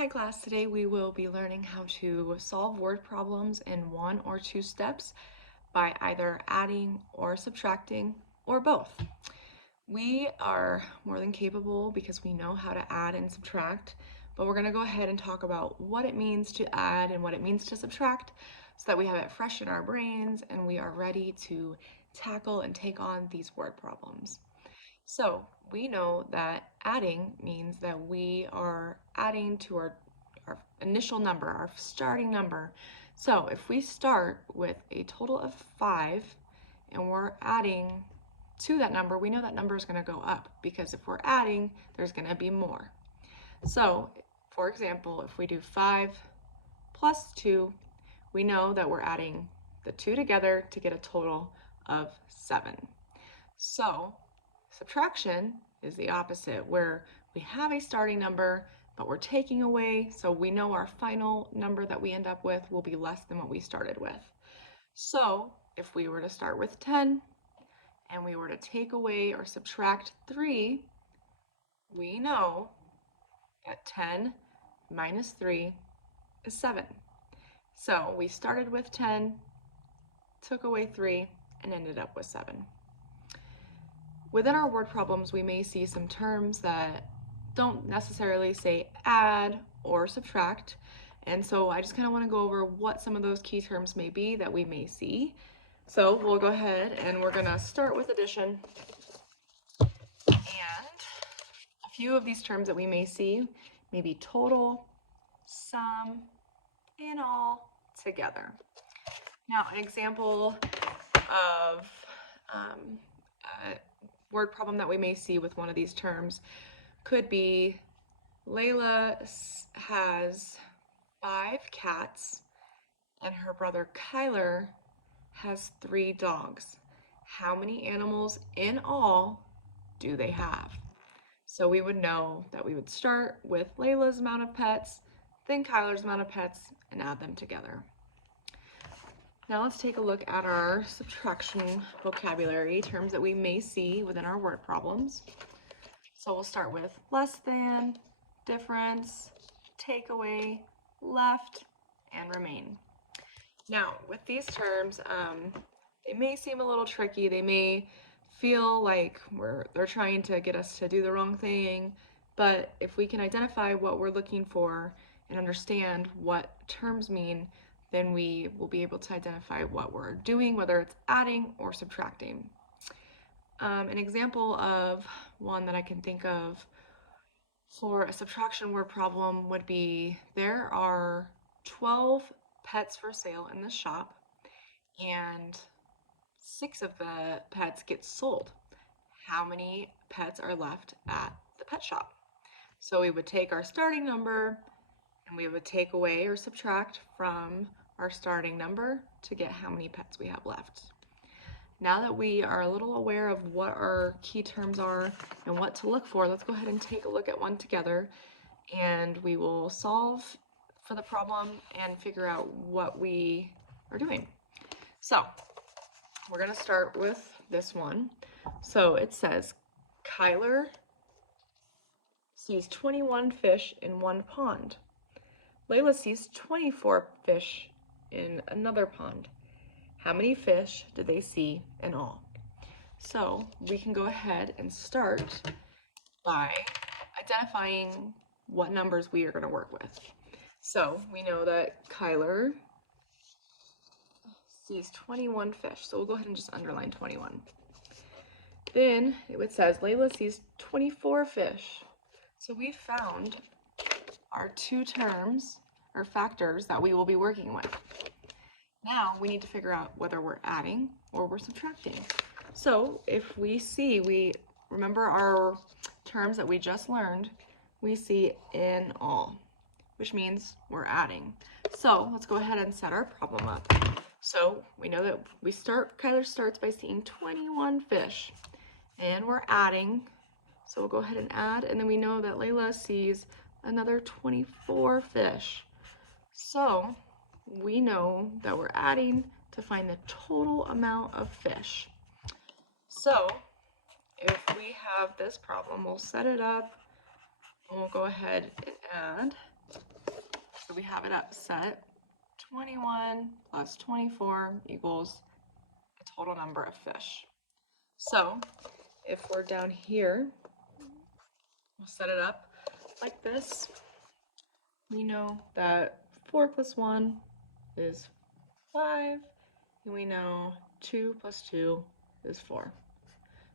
Hi class, today we will be learning how to solve word problems in 1 or 2 steps by either adding or subtracting or both. We are more than capable because we know how to add and subtract, but we're going to go ahead and talk about what it means to add and what it means to subtract so that we have it fresh in our brains and we are ready to tackle and take on these word problems. So we know that adding means that we are adding to our initial number, our starting number. So if we start with a total of 5 and we're adding to that number, we know that number is going to go up because if we're adding, there's going to be more. So for example, if we do 5 plus 2, we know that we're adding the 2 together to get a total of 7. So subtraction is the opposite, where we have a starting number, but we're taking away, so we know our final number that we end up with will be less than what we started with. So if we were to start with 10 and we were to take away or subtract 3, we know that 10 minus 3 is 7. So we started with 10, took away 3, and ended up with 7. Within our word problems, we may see some terms that don't necessarily say add or subtract. And so I just kind of want to go over what some of those key terms may be that we may see. So we'll go ahead and we're going to start with addition. And a few of these terms that we may see may be total, sum, and all together. Now, an example of a word problem that we may see with one of these terms could be Layla has 5 cats and her brother Kyler has 3 dogs. How many animals in all do they have? So we would know that we would start with Layla's amount of pets, then Kyler's amount of pets, and add them together. Now let's take a look at our subtraction vocabulary, terms that we may see within our word problems. So we'll start with less than, difference, take away, left, and remain. Now with these terms, they may seem a little tricky. They may feel like they're trying to get us to do the wrong thing, but if we can identify what we're looking for and understand what terms mean, then we will be able to identify what we're doing, whether it's adding or subtracting. An example of one that I can think of for a subtraction word problem would be there are 12 pets for sale in the shop and 6 of the pets get sold. How many pets are left at the pet shop? So we would take our starting number and we would take away or subtract from our starting number to get how many pets we have left. Now that we are a little aware of what our key terms are and what to look for, let's go ahead and take a look at one together and we will solve for the problem and figure out what we are doing. So we're going to start with this one. So it says Kyler sees 21 fish in one pond. Layla sees 24 fish in another pond. How many fish did they see in all? So we can go ahead and start by identifying what numbers we are going to work with. So we know that Kyler sees 21 fish. So we'll go ahead and just underline 21. Then it says Layla sees 24 fish. So we found our 2 terms or factors that we will be working with. Now we need to figure out whether we're adding or we're subtracting. So if we remember our terms that we just learned, we see in all, which means we're adding. So let's go ahead and set our problem up. So we know that Kyler starts by seeing 21 fish and we're adding. So we'll go ahead and add, and then we know that Layla sees another 24 fish. So we know that we're adding to find the total amount of fish. So if we have this problem, we'll set it up and we'll go ahead and add So we have it up set. 21 plus 24 equals a total number of fish. So if we're down here, we'll set it up like this. We know that 4 plus 1 is 5, and we know 2 plus 2 is 4.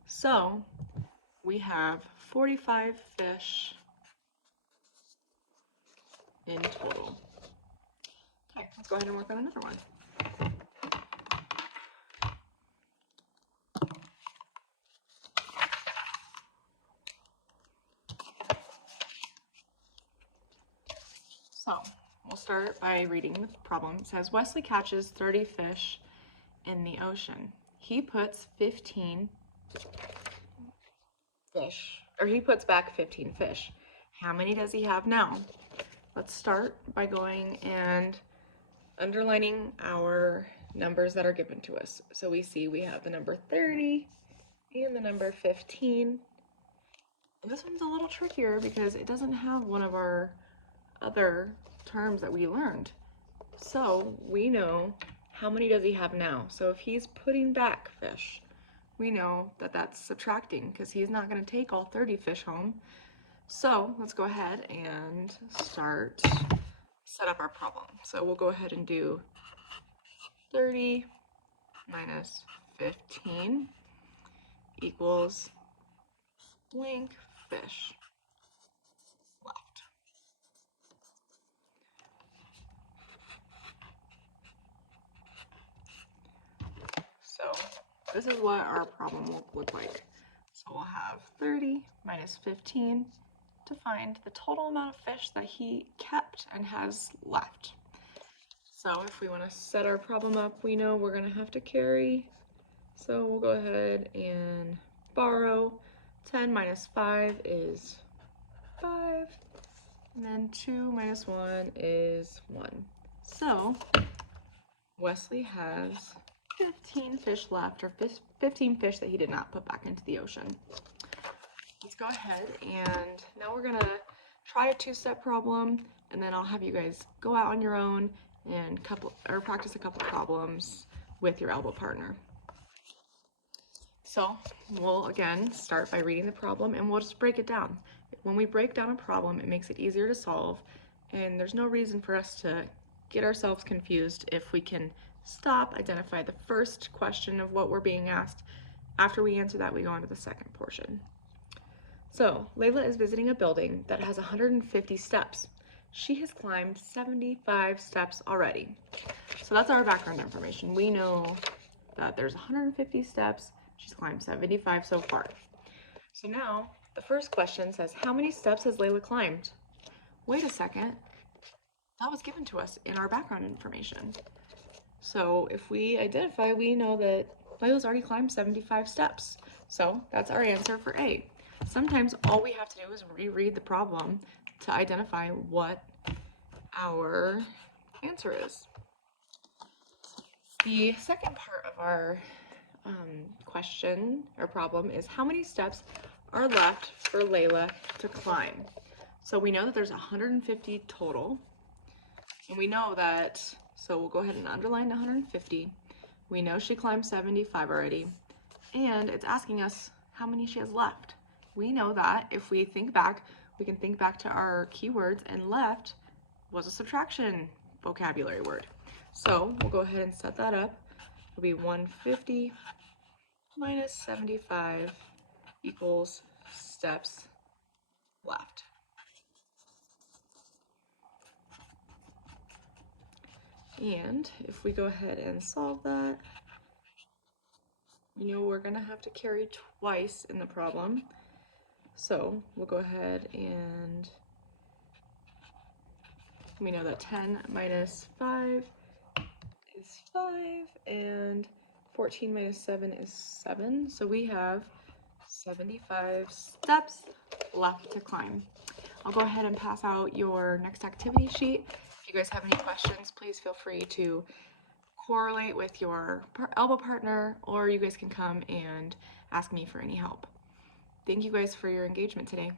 So we have 45 fish in total. Okay, let's go ahead and work on another one. So we'll start by reading the problem. It says Wesley catches 30 fish in the ocean. He puts 15 fish, or he puts back 15 fish. How many does he have now? Let's start by going and underlining our numbers that are given to us. So we see we have the number 30 and the number 15. And this one's a little trickier because it doesn't have one of our other terms that we learned. So we know how many does he have now. So if he's putting back fish, we know that that's subtracting because he's not going to take all 30 fish home. So let's go ahead and set up our problem. So we'll go ahead and do 30 minus 15 equals blank fish left. So this is what our problem will look like. So we'll have 30 minus 15 to find the total amount of fish that he kept and has left. So if we want to set our problem up, we know we're going to have to carry. So we'll go ahead and borrow. 10 minus 5 is 5. And then 2 minus 1 is 1. So Wesley has 15 fish left, or 15 fish that he did not put back into the ocean. Let's go ahead and now we're gonna try a two-step problem, and then I'll have you guys go out on your own and practice a couple problems with your elbow partner. So we'll again start by reading the problem and we'll just break it down. When we break down a problem, it makes it easier to solve, and there's no reason for us to get ourselves confused if we can stop, identify the first question of what we're being asked. After we answer that, we go on to the second portion. So Layla is visiting a building that has 150 steps. She has climbed 75 steps already. So that's our background information. We know that there's 150 steps. She's climbed 75 so far. So now the first question says, how many steps has Layla climbed? Wait a second. That was given to us in our background information. So if we identify, we know that Layla's already climbed 75 steps. So that's our answer for A. Sometimes all we have to do is reread the problem to identify what our answer is. The second part of our question or problem is how many steps are left for Layla to climb? So we know that there's 150 total, and we know that, so we'll go ahead and underline 150. We know she climbed 75 already, and it's asking us how many she has left. We know that if we think back, we can think back to our keywords, and left was a subtraction vocabulary word. So we'll go ahead and set that up. It'll be 150 minus 75 equals steps left. And if we go ahead and solve that, we know we're gonna have to carry twice in the problem. So we'll go ahead and we know that 10 minus 5 is 5, and 14 minus 7 is 7. So we have 75 steps left to climb. I'll go ahead and pass out your next activity sheet. If you guys have any questions, please feel free to correlate with your elbow partner, or you guys can come and ask me for any help. Thank you guys for your engagement today.